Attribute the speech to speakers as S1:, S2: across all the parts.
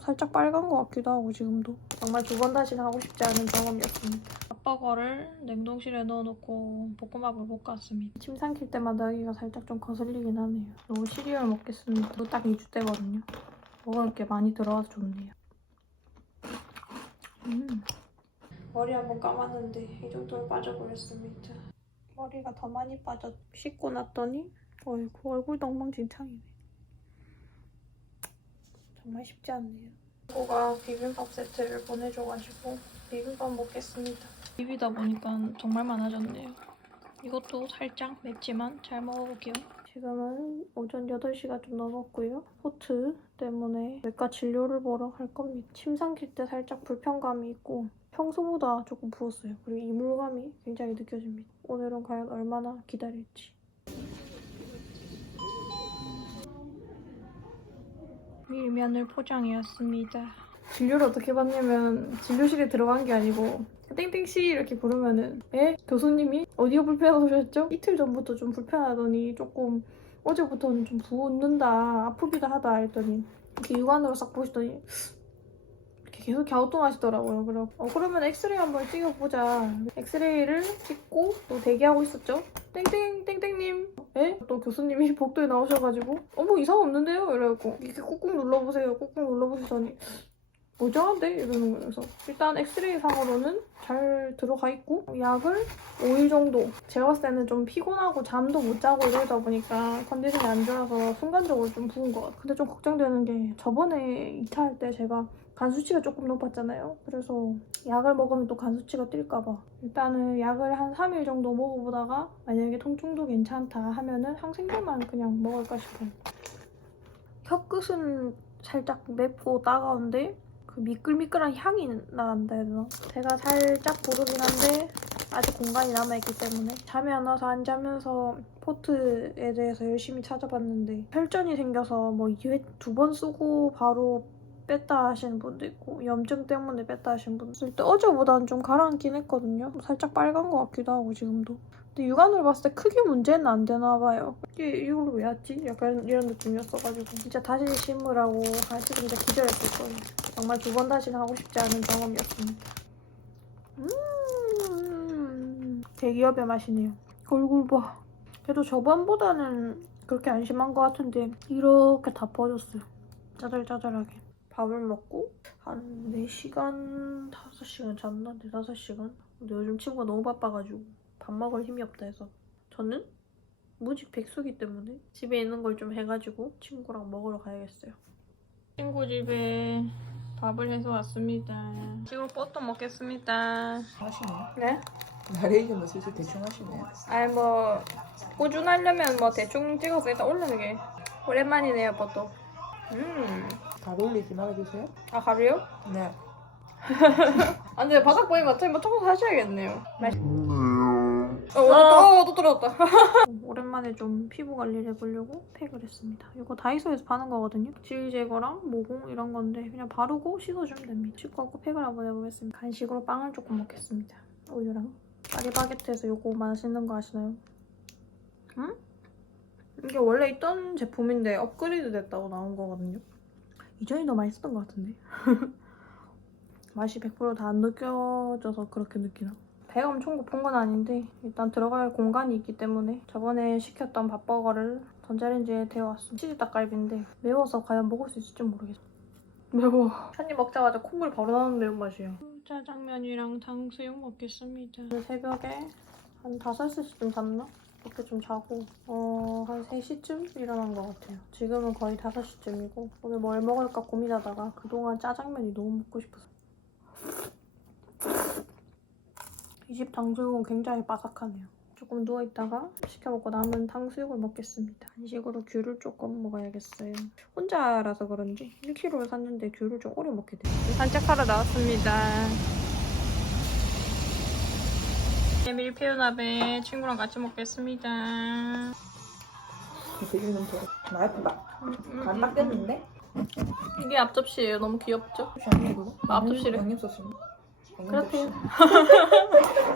S1: 살짝 빨간 것 같기도 하고 지금도 정말 두 번 다시는 하고 싶지 않은 경험이었습니다. 밥버거를 냉동실에 넣어놓고 볶음밥을 볶았습니다. 침 삼킬 때마다 여기가 살짝 좀 거슬리긴 하네요. 너무 시리얼 먹겠습니다. 이거 딱 2주 때거든요. 먹을 게 많이 들어와서 좋네요. 음. 머리 한번 감았는데 이 정도로 빠져버렸습니다. 머리가 더 많이 빠져 씻고 났더니 어이구 얼굴도 엉망진창이네. 정말 쉽지 않네요. 친구가 비빔밥 세트를 보내줘가지고 비빔밥 먹겠습니다. 비비다 보니까 정말 많아졌네요. 이것도 살짝 맵지만 잘 먹어볼게요. 지금은 오전 8시가 좀 넘었고요. 포트 때문에 외과 진료를 보러 갈 겁니다. 침 삼킬 때 살짝 불편감이 있고 평소보다 조금 부었어요. 그리고 이물감이 굉장히 느껴집니다. 오늘은 과연 얼마나 기다릴지. 밀면을 포장해왔습니다. 진료를 어떻게 받냐면 진료실에 들어간 게 아니고 땡땡씨 이렇게 부르면은 에? 교수님이 어디가 불편하셨죠? 이틀 전부터 좀 불편하더니 조금 어제부터는 좀 붓는다 아프기도 하다 했더니 이렇게 육안으로 싹 보시더니 계속 갸우뚱하시더라고요. 그래 어, 그러면 엑스레이 한번 찍어보자. 엑스레이를 찍고 또 대기하고 있었죠. 땡땡 땡땡님. 에? 또 교수님이 복도에 나오셔가지고 어머 이상 없는데요? 이래갖고 이렇게 꾹꾹 눌러보세요. 꾹꾹 눌러보시더니 멀쩡한데? 이러는 거예요. 그래서 일단 엑스레이 상으로는 잘 들어가 있고 약을 5일 정도 제가 봤을 때는 좀 피곤하고 잠도 못 자고 이러다 보니까 컨디션이 안 좋아서 순간적으로 좀 부은 것 같아요. 근데 좀 걱정되는 게 저번에 2차 할 때 제가 간 수치가 조금 높았잖아요. 그래서 약을 먹으면 또 간 수치가 뛸까봐 일단은 약을 한 3일 정도 먹어보다가 만약에 통증도 괜찮다 하면은 항생제만 그냥 먹을까 싶어요. 혀끝은 살짝 맵고 따가운데 그 미끌미끌한 향이 나간다 해야? 제가 살짝 부르긴 한데 아직 공간이 남아있기 때문에 잠이 안 와서 안 자면서 포트에 대해서 열심히 찾아봤는데 혈전이 생겨서 뭐 2회 두 번 쓰고 바로 뺐다 하시는 분도 있고 염증 때문에 뺐다 하시는 분도 있을 때 어제보다는 좀 가라앉긴 했거든요. 살짝 빨간 것 같기도 하고 지금도. 근데 육안으로 봤을 때 크게 문제는 안 되나 봐요. 이게 이걸로 왜 왔지? 약간 이런 느낌이었어가지고 진짜 다시 심으라고 할지 진짜 기절했을 거예요. 정말 두 번 다시는 하고 싶지 않은 경험이었습니다. 음, 대기업의 맛이네요. 얼굴 봐. 그래도 저번보다는 그렇게 안 심한 것 같은데 이렇게 다 퍼졌어요. 짜잘짜잘하게. 밥을 먹고 한 4시간, 5시간 잤나? 4, 5시간? 근데 요즘 친구가 너무 바빠가지고 밥 먹을 힘이 없다 해서 저는 무직 백수기 때문에 집에 있는 걸 좀 해가지고 친구랑 먹으러 가야겠어요. 친구 집에 밥을 해서 왔습니다. 지금 뽀또 먹겠습니다.
S2: 하시네.
S1: 네?
S2: 나레이션도 슬슬 대충 하시네.
S1: 아니 뭐 꾸준하려면 뭐 대충 찍어서 일단 올리는 게 오랜만이네요 뽀또. 음.
S2: 밥 올리지 말아주세요.
S1: 아 가루요?
S2: 네.
S1: 아 근데 바닥 보니까 어차피 뭐 청소 하셔야겠네요. 맛있... 어, 어, 또, 어, 또 들어왔다. 오랜만에 좀 피부 관리를 해보려고 팩을 했습니다. 이거 다이소에서 파는 거거든요. 질 제거랑 모공 이런 건데 그냥 바르고 씻어주면 됩니다. 씻고 하고 팩을 한번 해보겠습니다. 간식으로 빵을 조금 먹겠습니다. 우유랑 파리바게트에서 이거 맛있는 거 아시나요? 응? 이게 원래 있던 제품인데 업그레이드 됐다고 나온 거거든요. 이전이 더 맛있었던 것 같은데. 맛이 100%다 안 느껴져서 그렇게 느끼나? 배가 엄청 고픈 건 아닌데 일단 들어갈 공간이 있기 때문에 저번에 시켰던 밥버거를 전자레인지에 데워왔습니다. 치즈 닭갈비인데 매워서 과연 먹을 수 있을지 모르겠어. 매워. 한 입 먹자마자 콧물이 바로 나는 매운맛이에요. 짜장면이랑 탕수육 먹겠습니다. 새벽에 한 5시쯤 잤나? 그렇게 좀 자고 어, 한 3시쯤 일어난 것 같아요. 지금은 거의 5시쯤이고 오늘 뭘 먹을까 고민하다가 그동안 짜장면이 너무 먹고 싶어서 이집 탕수육은 굉장히 바삭하네요. 조금 누워있다가 시켜먹고 남은 탕수육을 먹겠습니다. 간식으로 귤을 조금 먹어야겠어요. 혼자라서 그런지 1kg를 샀는데 귤을 좀 오래 먹게 돼요. 산책하러 나왔습니다. 밀푀유나베 친구랑 같이 먹겠습니다.
S2: 되게. 나 예쁘다. 안 닦였는데?
S1: 이게 앞접시예요. 너무 귀엽죠? 앞접시래.
S2: 양념 소스.
S1: 그렇대요.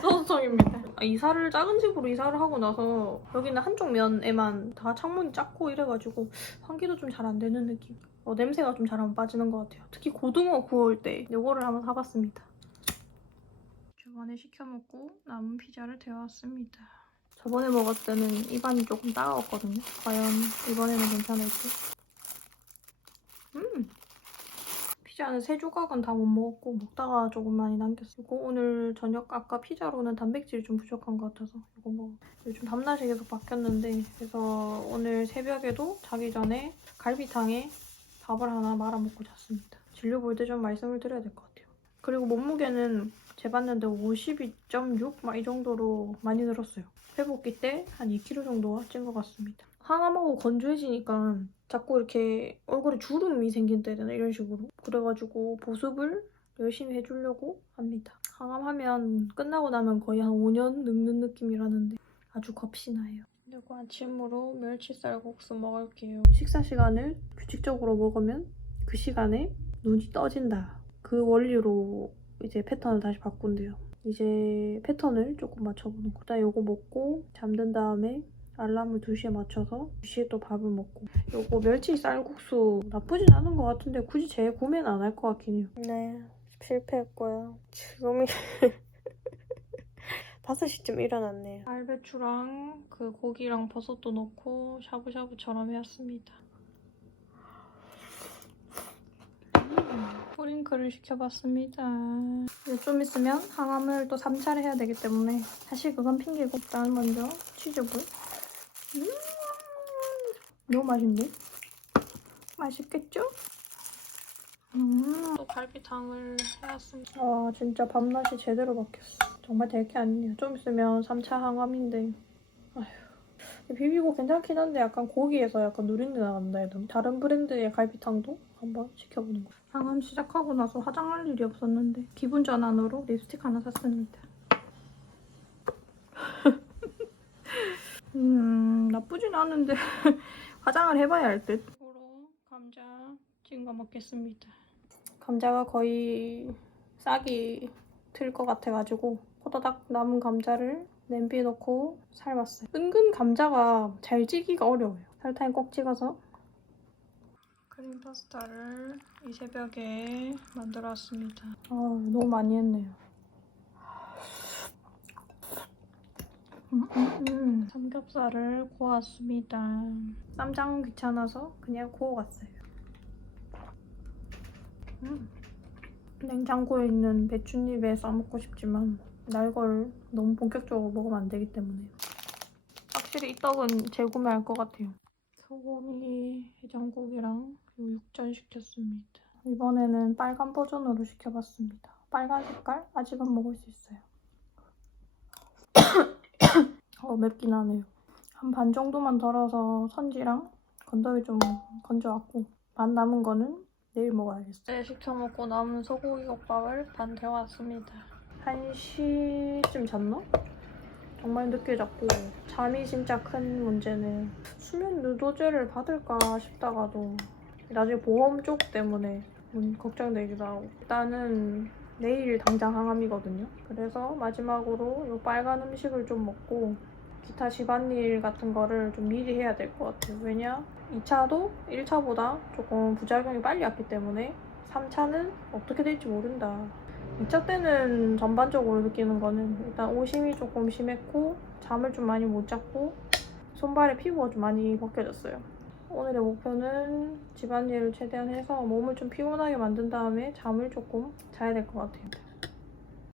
S1: 소소통입니다. 아, 이사를 작은 집으로 이사를 하고 나서 여기는 한쪽 면에만 다 창문이 작고 이래가지고 환기도 좀 잘 안 되는 느낌. 어, 냄새가 좀 잘 안 빠지는 것 같아요. 특히 고등어 구울 때 이거를 한번 사봤습니다. 주번에 시켜 먹고 남은 피자를 데워왔습니다. 저번에 먹었을 때는 입안이 조금 따가웠거든요. 과연 이번에는 괜찮을지. 음! 피자는 세 조각은 다 못 먹었고 먹다가 조금 많이 남겼어요. 이거 오늘 저녁 아까 피자로는 단백질이 좀 부족한 것 같아서 이거 뭐 요즘 밤낮이 계속 바뀌었는데 그래서 오늘 새벽에도 자기 전에 갈비탕에 밥을 하나 말아 먹고 잤습니다. 진료 볼 때 좀 말씀을 드려야 될 것 같아요. 그리고 몸무게는 재봤는데 52.6 막 이 정도로 많이 늘었어요. 회복기 때 한 2kg 정도가 찐것 같습니다. 항암하고 건조해지니까 자꾸 이렇게 얼굴에 주름이 생긴다 해야 되나 이런 식으로 그래가지고 보습을 열심히 해주려고 합니다. 항암하면 끝나고 나면 거의 한 5년 늙는 느낌이라는데 아주 겁이 나요. 그리고 아침으로 멸치쌀국수 먹을게요. 식사 시간을 규칙적으로 먹으면 그 시간에 눈이 떠진다. 그 원리로 이제 패턴을 다시 바꾼대요. 이제 패턴을 조금 맞춰보는 거. 일단 요거 먹고 잠든 다음에 알람을 2시에 맞춰서 2시에 또 밥을 먹고 요거 멸치 쌀국수 나쁘진 않은 것 같은데 굳이 재구매는 안 할 것 같긴 해요. 네, 실패했고요. 지금이 5시쯤 일어났네요. 알배추랑 그 고기랑 버섯도 넣고 샤브샤브처럼 해왔습니다. 음, 뿌링클을 시켜봤습니다. 좀 있으면 항암을 또 3차를 해야 되기 때문에 사실 그건 핑계고 일단 먼저 치즈볼 음 너무 맛있네 맛있겠죠? 음, 또 갈비탕을 해왔습니다. 와 진짜 밤낮이 제대로 바뀌었어. 정말 될 게 아니네요. 좀 있으면 3차 항암인데 아휴 비비고 괜찮긴 한데 약간 고기에서 약간 누린내 나간다 해야 되나? 다른 브랜드의 갈비탕도 한번 시켜보는 거. 항암 시작하고 나서 화장할 일이 없었는데 기분 전환으로 립스틱 하나 샀습니다. 음 나쁘진 않은데 화장을 해봐야 할 듯. 으로 감자 거 먹겠습니다. 감자가 거의 싹이 틀것 같아가지고 호다닥 남은 감자를 냄비에 넣고 삶았어요. 은근 감자가 잘 찌기가 어려워요. 설탕에 꼭 찍어서 크림 파스타를 이 새벽에 만들어 왔습니다. 아, 너무 많이 했네요. 음, 음, 음. 삼겹살을 구웠습니다. 쌈장 귀찮아서 그냥 구워갔어요. 음. 냉장고에 있는 배춧잎에 싸먹고 싶지만 날 걸 너무 본격적으로 먹으면 안 되기 때문에 확실히 이 떡은 재구매할 것 같아요. 소고기 해장국이랑 그리고 육전 시켰습니다. 이번에는 빨간 버전으로 시켜봤습니다. 빨간 색깔 아직은 먹을 수 있어요. 어 맵긴 하네요. 한 반 정도만 덜어서 선지랑 건더기 좀 건져왔고 반 남은 거는 내일 먹어야겠어요. 네, 시켜 먹고 남은 소고기 국밥을 반 데워왔습니다. 1시쯤 잤나? 정말 늦게 잤고 잠이 진짜 큰 문제는 수면 누도제를 받을까 싶다가도 나중에 보험 쪽 때문에 좀 걱정되기도 하고 일단은 내일 당장 항암이거든요. 그래서 마지막으로 이 빨간 음식을 좀 먹고 기타 집안일 같은 거를 좀 미리 해야 될 것 같아요. 왜냐? 2차도 1차보다 조금 부작용이 빨리 왔기 때문에 3차는 어떻게 될지 모른다. 2차 때는 전반적으로 느끼는 거는 일단 오심이 조금 심했고 잠을 좀 많이 못 잤고 손발에 피부가 좀 많이 벗겨졌어요. 오늘의 목표는 집안일을 최대한 해서 몸을 좀 피곤하게 만든 다음에 잠을 조금 자야 될 것 같아요.